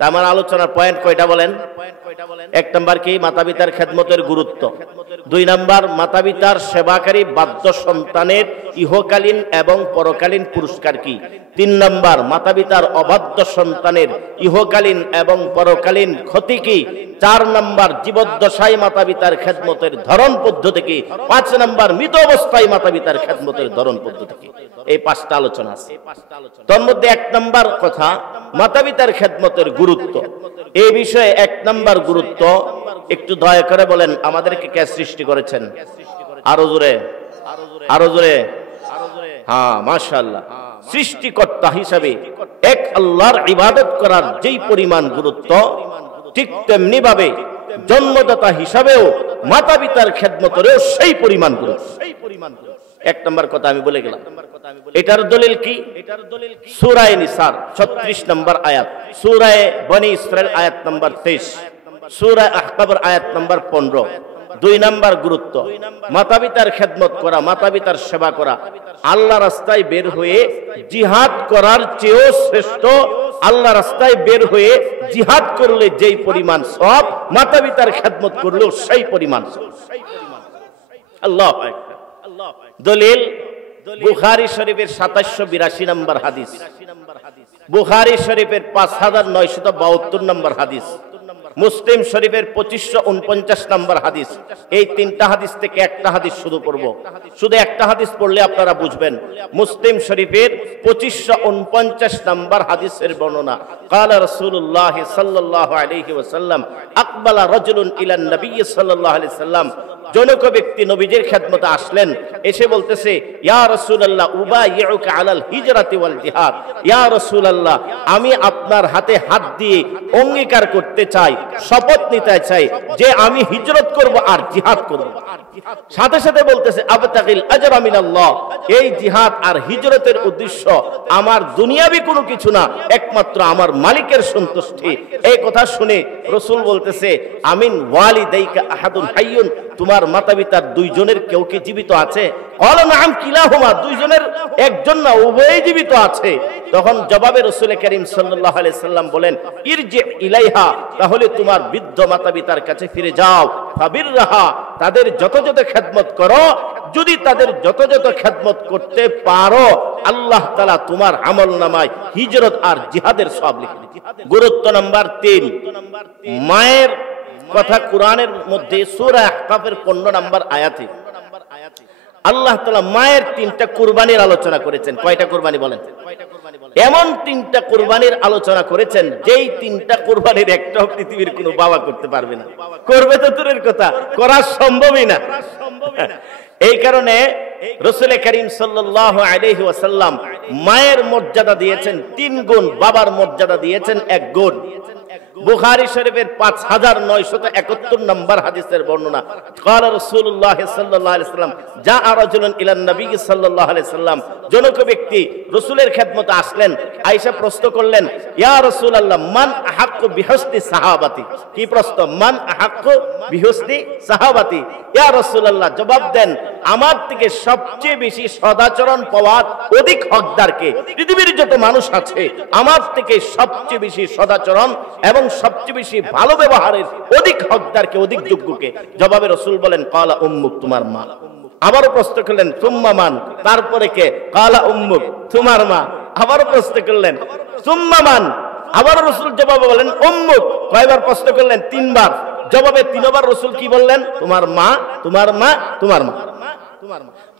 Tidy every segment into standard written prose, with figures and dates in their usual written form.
তা আমার আলোচনার পয়েন্ট কয়টা বলেন? এক নাম্বার কি? মাতা পিতার খেদমতের গুরুত্ব। দুই নাম্বার, মাতা পিতার সেবাকারী বাধ্য সন্তানের ইহকালীন এবং পরকালীন পুরস্কার কি। তিন নাম্বার, মাতা পিতার অবাধ্য সন্তানের ইহকালীন এবং পরকালীন ক্ষতি কি। চার নাম্বার, জীবদ্দশায় মাতা পিতার খেদমতের ধরন পদ্ধতি কি। পাঁচ নাম্বার, মৃত অবস্থায় মাতা পিতার খেদমতের ধরন পদ্ধতি কি। এই পাঁচটা আলোচনা আছে। তার মধ্যে এক নাম্বার কথা, মাতা পিতার খেদমতের গুরুত্ব। এই বিষয়ে এক নাম্বার গুরুত্ব একটু দয়া করে বলেন, আমাদেরকে কে সৃষ্টি করেছেন? আরো জোরে, আরো জোরে। হ্যাঁ, মাশাআল্লাহ। সৃষ্টিকর্তা হিসাবে এক আল্লাহর ইবাদত করার যেই পরিমাণ গুরুত্ব, ঠিক তেমনি ভাবে জন্মদাতা হিসাবেও মাতা পিতার খেদমতেরও সেই পরিমাণ গুরুত্ব। এক নম্বর কথা আমি বলে গেলাম। এটার দলিল কি? সূরা নিসার 36 নম্বর আয়াত, সূরা বনি ইসরাইল আয়াত নম্বর 23, সূরা আহকাবের আয়াত নম্বর 15। দুই নাম্বার গুরুত্ব, মাতা পিতার খেদমত করা, মাতা পিতার সেবা করা আল্লাহ রাস্তায় বের হয়ে জিহাদ করার চেয়েও শ্রেষ্ঠ। আল্লাহ রাস্তায় বের হয়ে জিহাদ করলে যেই পরিমাণ সওয়াব, মাতা পিতার খেদমত করলেও সেই পরিমাণ সওয়াব। আল্লাহু আকবার। দলিল বুখারী শরীফের 2782 নম্বর হাদিস, বুখারী শরীফের 5972 নম্বর হাদিস, মুসলিম শরীফের 2549 নম্বর হাদিস। এই তিনটা হাদিস থেকে একটা হাদিস শুধু পড়ব, শুধু একটা হাদিস পড়লে আপনারা বুঝবেন। মুসলিম শরীফের 2549 নম্বর হাদিসের বর্ণনা, ক্বালা রাসূলুল্লাহ সাল্লাল্লাহু আলাইহি ওয়াসাল্লাম আকবালা রাজুলুন ইলা নবী সাল্লাল্লাহু আলাইহি ওয়াসাল্লাম। জনক ব্যক্তি নবীজির খেদমতে আসলেন, এসে বলতেছে, ইয়া রাসূলুল্লাহ উবাইউকা আলাল হিজরাতি ওয়াল জিহাদ। ইয়া রাসূলুল্লাহ, আমি আপনার হাতে হাত দিয়ে অঙ্গীকার করতে চাই, শপথ নিতে চাই যে আমি হিজরত করব আর জিহাদ করব। সাথে সাথে বলতেছে, আবতাগিল আজরা মিনাল্লাহ, এই জিহাদ আর হিজরতের উদ্দেশ্য আমার দুনিয়াবি কোনো কিছু না, একমাত্র আমার মালিকের সন্তুষ্টি। এই কথা শুনে রাসূল বলতেছে, আমিন ওয়ালিদাইকা আহাদুন হাইয়ুন, তোমার মাতা পিতার দুইজনের কেউ কি জীবিত আছে? ক্বালা নাআম কিলাহুমা, দুইজনের একজন না, উভয়ই জীবিত আছে। তখন জবাবে রাসূল করিম সাল্লাল্লাহু আলাইহি সাল্লাম বলেন, ইরজি ইলাইহা, তাহলে তোমার বৃদ্ধ মাতা পিতার কাছে ফিরে যাও, ফাবিররাহা, তাদের যথাযথ খেদমত করো। যদি তাদের যথাযথ খেদমত করতে পারো, আল্লাহ তাআলা তোমার আমলনামায় হিজরত আর জিহাদের সওয়াব লিখে দিবেন। গুরুত্ব নাম্বার 3, মায়ের কথা কোরআনের মধ্যে সূরা আহকাফের 15 নম্বর আয়াতে আল্লাহ তাআলা মায়ের 3টা কুরবানির আলোচনা করেছেন। কয়টা কুরবানি বলেন? এমন 3টা কুরবানির আলোচনা করেছেন, যেই 3টা কুরবানির একটাও পৃথিবীর কোনো বাবা করতে পারবে না। করবে তো দূরের কথা, করা সম্ভবই না। এই কারণে রাসূল করিম সাল্লাল্লাহু আলাইহি ওয়াসাল্লাম মায়ের মর্যাদা দিয়েছেন 3 গুণ, বাবার মর্যাদা দিয়েছেন 1 গুণ। বুখারী শরীফের 5971 নম্বর হাদিসের বর্ণনা, ক্বালা রাসূলুল্লাহ সাল্লাল্লাহু আলাইহি ওয়াসাল্লাম জাআ রাজুলুন ইলা নবী সাল্লাল্লাহু আলাইহি ওয়াসাল্লাম, জনক ব্যক্তি রাসূলের খেদমতে আসলেন। আয়েশা প্রশ্ন করলেন, ইয়া রাসূলুল্লাহ মান আহাক্কু বিহুসনি সাহাবাতি। কি প্রশ্ন? মান আহাক্কু বিহুসনি সাহাবাতি। ইয়া রাসূলুল্লাহ, জবাব দেন, আমার থেকে সবচেয়ে বেশি সদাচরণ পাওয়ার অধিক হকদার কে? পৃথিবীর যত মানুষ আছে, আমার থেকে সবচেয়ে বেশি সদাচরণ এবং সবচেয়ে বেশি ভালো ব্যবহারের অধিক হকদার কে, অধিক যোগ্য কে? জবাবে রাসূল বলেন, ক্বালা উম্মুক, তোমার মা। আবারও প্রশ্ন করলেন, সুম্মা মান, তারপরে কে? ক্বালা উম্মুক, তোমার মা। আবারও প্রশ্ন করলেন, সুম্মা মান। আবারও রাসূল জবাবে বলেন, উম্মুক। কয়বার প্রশ্ন করলেন? 3 বার। জবাবে 3 বার রাসূল কি বললেন? তোমার মা, তোমার মা, তোমার মা।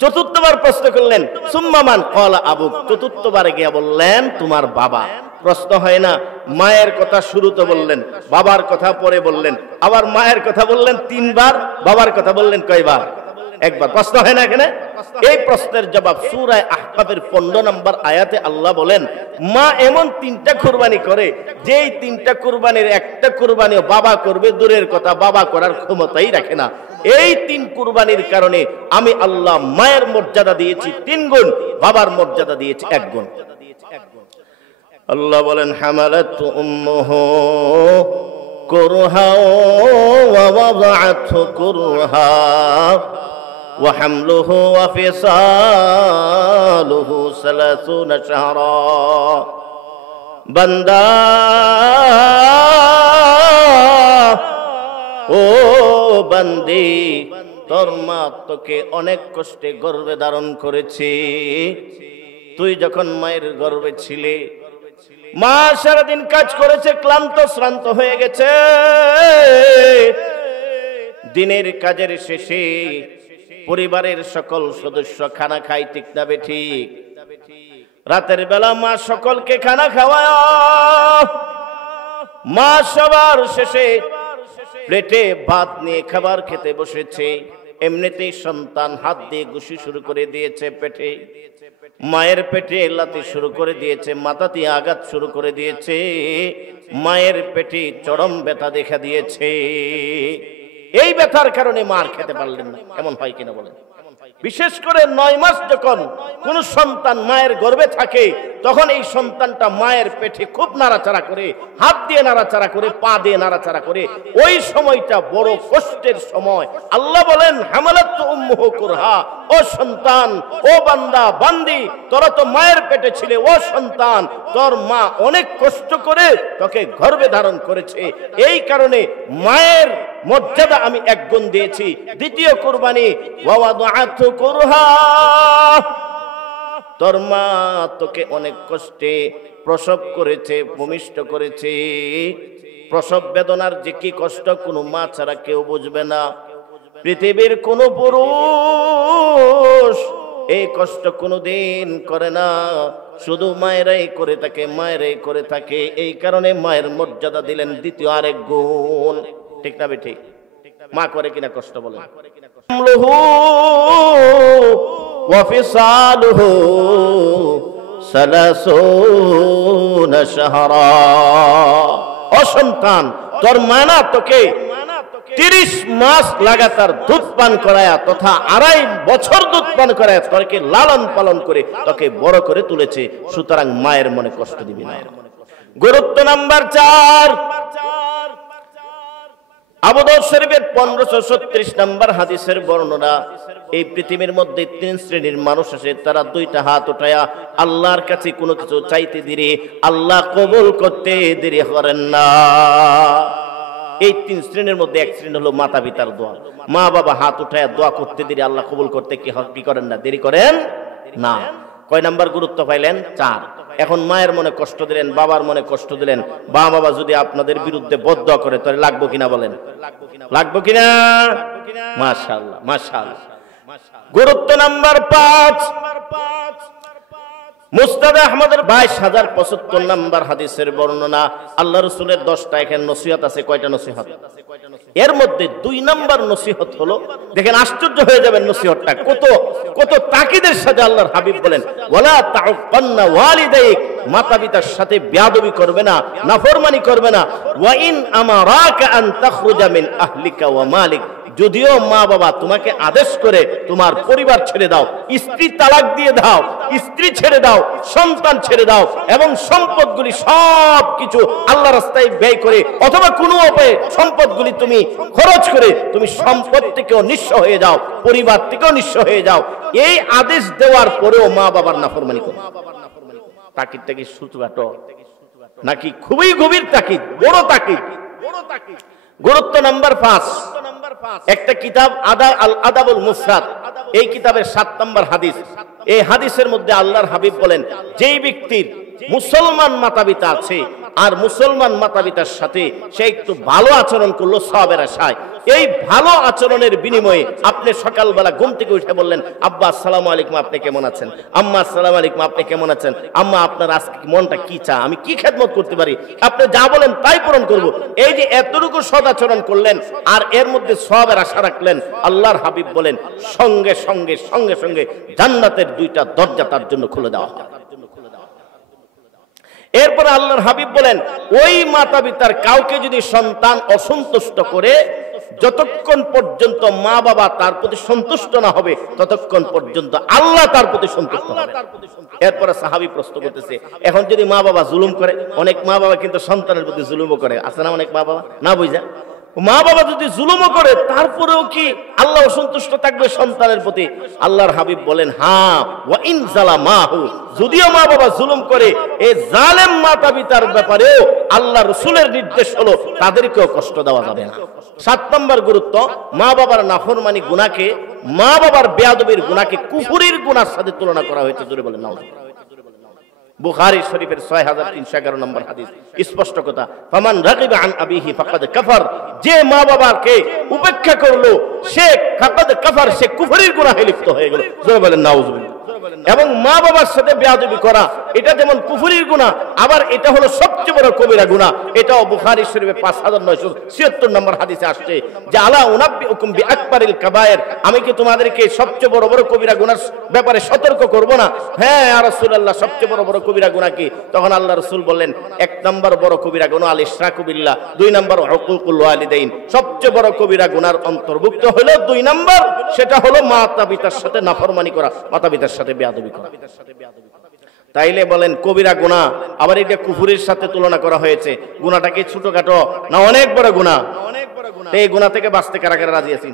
চতুর্থবার প্রশ্ন করলেন, সুম্মা মান, ক্বালা আবুক। চতুর্থবারে গিয়ে বললেন, তোমার বাবা। প্রশ্ন হয় না, মায়ের কথা শুরুতে বললেন, বাবার কথা পরে বললেন, আবার মায়ের কথা বললেন 3 বার, বাবার কথা বললেন কয়বার? 1 বার। প্রশ্ন হয় না এখানে? এই প্রশ্নের জবাব সূরা আহকাফের 15 নম্বর আয়াতে আল্লাহ বলেন, মা এমন 3টা কুরবানি করে, যেই 3টা কুরবানির একটা কুরবানিও বাবা করবে দূরের কথা, বাবা করার ক্ষমতাই রাখে না। এই 3 কুরবানির কারণে আমি আল্লাহ মায়ের মর্যাদা দিয়েছি 3 গুণ, বাবার মর্যাদা দিয়েছি 1 গুণ। আল্লাহ বলেন, হামালাতু উম্মুহু কুরহা ওয়া ওয়াদাআতহু কুরহা ওয়া হামলুহু ওয়া ফিসালুহু 30 শাহরা। বান্দা বান্দি, তোর মা তোকে অনেক কষ্টে গর্ভে ধারণ করেছে। তুই যখন মায়ের গর্ভে ছিলে, মা সারাদিন কাজ করেছে, ক্লান্ত শ্রান্ত হয়ে গেছে। দিনের কাজের শেষে পরিবারের সকল সদস্য খানা খায়, ঠিক না বেঠিক? রাতের বেলা মা সকলকে খানা খাওয়ায়, মা সবার শেষে প্লেটে ভাত নিয়ে খাবার খেতে বসেছে। এমনিতেই সন্তান হাত দিয়ে ঘুষি শুরু করে দিয়েছে পেটে, মায়ের পেটে লাথি শুরু করে দিয়েছে, মাথা দিয়ে আঘাত শুরু করে দিয়েছে, মায়ের পেটে চরম ব্যথা দেখা দিয়েছে। এই ব্যথার কারণে মার খেতে পারলেন না। এমন হয় কিনা বলেন? বিশেষ করে 9 মাস যখন কোন সন্তান মায়ের গর্ভে থাকে, তখন এই সন্তানটা মায়ের পেটে খুব নাড়াচাড়া করে, হাত দিয়ে নাড়াচাড়া করে, পা দিয়ে নাড়াচাড়া করে। ওই সময়টা বড় কষ্টের সময়। আল্লাহ বলেন, হামালাতু উম্মুহু কুরহা, ও সন্তান, ও বান্দা বান্দি, তোরা তো মায়ের পেটে ছিলে। ও সন্তান, তোর মা অনেক কষ্ট করে তোকে গর্ভে ধারণ করেছে। এই কারণে মায়ের মর্যাদা আমি 1 গুণ দিয়েছি। দ্বিতীয় কুরবানি, ওয়াওয়াদআতু কুরহা, তোর মা তোকে অনেক কষ্টে প্রসব করেছে, ভূমিষ্ঠ করেছে। প্রসব বেদনার যে কি কষ্ট কোনো মা ছাড়া কেউ বুঝবে না। পৃথিবীর কোন পুরুষ এই কষ্ট কোনোদিন করে না, শুধু মায়েরাই করে থাকে, মায়েরাই করে থাকে। এই কারণে মায়ের মর্যাদা দিলেন দ্বিতীয় আরেক গুণ, ঠিক না বেঠিক? মা করে কিনা কষ্ট বলেন? ওয়াফিসালুহু সালাসুনা শাহরা, ও সন্তান, তোর মা না তোকে 30 মাস লাগাতার দুধ পান করায়া তথা 2.5 বছর দুধ পান করায়া তোকে লালন পালন করে তোকে বড় করে তুলেছে। সুতরাং মায়ের মনে কষ্ট দিবি না। গুরুত্ব নাম্বার 4, আবু দাউদ শরীফের 1536 নম্বর হাদিসের বর্ণনা। এই পৃথিবীর মধ্যে 3 শ্রেণীর মানুষ আছে, তারা 2টা হাত উঠায়া আল্লাহর কাছে কোনো কিছু চাইতে দেরি, আল্লাহ কবুল করতে দেরি করেন না। এই 3 শ্রেণীর মধ্যে 1 শ্রেণী হলো মাতা পিতার দোয়া। মা বাবা হাত উঠায়া দোয়া করতে দেরি, আল্লাহ কবুল করতে কি করেন না? দেরি করেন না। কয় নাম্বার গুরুত্ব পাইলেন? 4। এখন মায়ের মনে কষ্ট দিলেন, বাবার মনে কষ্ট দিলেন। বাবা যদি আপনাদের বিরুদ্ধে বদদোয়া করে তাহলে লাগবো কিনা বলেন? লাগবো কিনা? মাশাআল্লাহ, মাশাআল্লাহ। গুরুত্ব নাম্বার 5, মুসনাদ আহমদের 22075 নম্বর হাদিসের বর্ণনা। আল্লাহ রাসূলের 10টা এখানে নসিহত আছে। কয়টা নসিহত? এর মধ্যে 2 নম্বর নসিহত হলো, দেখেন আশ্চর্য হয়ে যাবেন নসিহতটা কত কত তাকিদের সাথে আল্লাহর হাবিব বলেন, ওয়ালা তাউকান্না ওয়ালিদাইক, মাতা পিতার সাথে বেয়াদবি করবে না, নাফরমানি করবে না। ওয়া ইন আমারাকা আন তাখরুজা মিন আহলিকা ওয়া মালিক, যদিও মা বাবা তোমাকে আদেশ করে তোমার পরিবার ছেড়ে দাও, স্ত্রী তালাক দিয়ে দাও, স্ত্রী ছেড়ে দাও, সন্তান ছেড়ে দাও এবং সম্পদগুলি সব কিছু আল্লাহ রাস্তায় ব্যয় করে অথবা কোনো উপায়ে সম্পদগুলি তুমি খরচ করে তুমি সম্পদ থেকেও নিঃস্ব হয়ে যাও, পরিবার থেকেও নিঃস্ব হয়ে যাও। এই আদেশ দেওয়ার পরেও মা বাবার নাফরমানি করো। তাকিদটা কি ছোটখাটো নাকি খুবই গভীর তাকিদ, বড় তাকিদ? গুরুত্ব নাম্বার 5, একটা কিতাব আল আদাবুল মুফরাদ, এই কিতাবের 7 নম্বর হাদিস। এই হাদিসের মধ্যে আল্লাহর হাবিব বলেন, যেই ব্যক্তির মুসলমান মাতা পিতা আছে আর মুসলমান মাতা পিতার সাথে সে একটু ভালো আচরণ করলো সওয়াবের আশায়, এই ভালো আচরণের বিনিময়ে আপনি সকালবেলা ঘুম থেকে উঠে বললেন, আব্বা আসসালামু আলাইকুম, আপনি কেমন আছেন? আম্মা আসসালামু আলাইকুম, আপনি কেমন আছেন? আম্মা আপনার আজকে মনটা কি চা, আমি কি খেদমত করতে পারি? আপনি যা বলেন তাই পূরণ করব। এই যে এতটুকু সদাচরণ করলেন আর এর মধ্যে সওয়াবের আশা রাখলেন, আল্লাহর হাবিব বলেন সঙ্গে সঙ্গে সঙ্গে সঙ্গে জান্নাতের 2টা দরজা তার জন্য খুলে দেওয়া হয়। এরপর আল্লাহর হাবিব বলেন, ওই মাতা পিতার কাউকে যদি সন্তান অসন্তুষ্ট করে, যতক্ষণ পর্যন্ত মা বাবা তার প্রতি সন্তুষ্ট না হবে ততক্ষণ পর্যন্ত আল্লাহ তার প্রতি সন্তুষ্ট হবে। এরপরে সাহাবী প্রশ্ন করতেছে, এখন যদি মা বাবা জুলুম করে, অনেক মা বাবা কিন্তু সন্তানের প্রতি জুলুমও করে, আছে না অনেক মা বাবা? না বুঝা মা বাবা যদি জুলুমও করে তারপরেও কি আল্লাহ অসন্তুষ্ট থাকবে সন্তানের প্রতি? আল্লাহর হাবিব বলেন, হ্যাঁ, ওয়া ইন যালামাহু, যদিও মা বাবা জুলুম করে, এই জালেম মাতা পিতার ব্যাপারেও আল্লাহ রাসূলের নির্দেশ হলো তাদেরকেও কষ্ট দেওয়া যাবে না। 7 নম্বর গুরুত্ব, মা বাবার নাফরমানি গুনাহকে, মা বাবার বেয়াদবির গুনাহকে কুফরির গুনাহর সাথে তুলনা করা হয়েছে। জোরে বলেন নাউযুবিল্লাহ। বুখারী শরীফের 6311 নম্বর হাদিস, স্পষ্ট কথা, ফামান রাগিবা আন আবিহি ফাকাদ কাফার, যে মা বাবাকে উপেক্ষা করলো সে ফাকাদ কাফার, সে কুফরির গুনাহে লিপ্ত হয়ে গেল। জোরে বলেন নাউযুবিল্লাহ। এবং মা বাবার সাথে বেয়াদবি করা এটা যেমন কুফরির গুনাহ, আবার এটা হলো সবচেয়ে বড় কবিরা গুনাহ। এটাও বুখারী শরীফে 5976 নম্বর হাদিসে আসছে যে আলা উনাব্বিউকুম বিআকবারিল কাবায়ের, আমি কি তোমাদেরকে সবচেয়ে বড় বড় কবিরা গুনার ব্যাপারে সতর্ক করব না? হ্যাঁ ইয়া রাসূলুল্লাহ, সবচেয়ে বড় বড় কবিরা গুনাহ কি? তখন আল্লাহ রাসূল বললেন, 1 নম্বর বড় কবিরা গুনাহ আল ইশরাকু বিল্লাহ, 2 নম্বর হুকুকুল ওয়ালিদাইন। সবচেয়ে বড় কবিরা গুনার অন্তর্ভুক্ত হলো 2 নম্বর, সেটা হলো মাতা পিতার সাথে নাফরমানি করা, মাতা পিতার সাথে বেয়াদবি করা। তাইলে বলেন কবিরা গুনাহ, আবার এটা কুফরের সাথে তুলনা করা হয়েছে। গুনাহটা কি ছোটখাটো না অনেক বড় গুনাহ? এই গুনাহ থেকে বাঁচতে কারা কারা রাজি আছেন?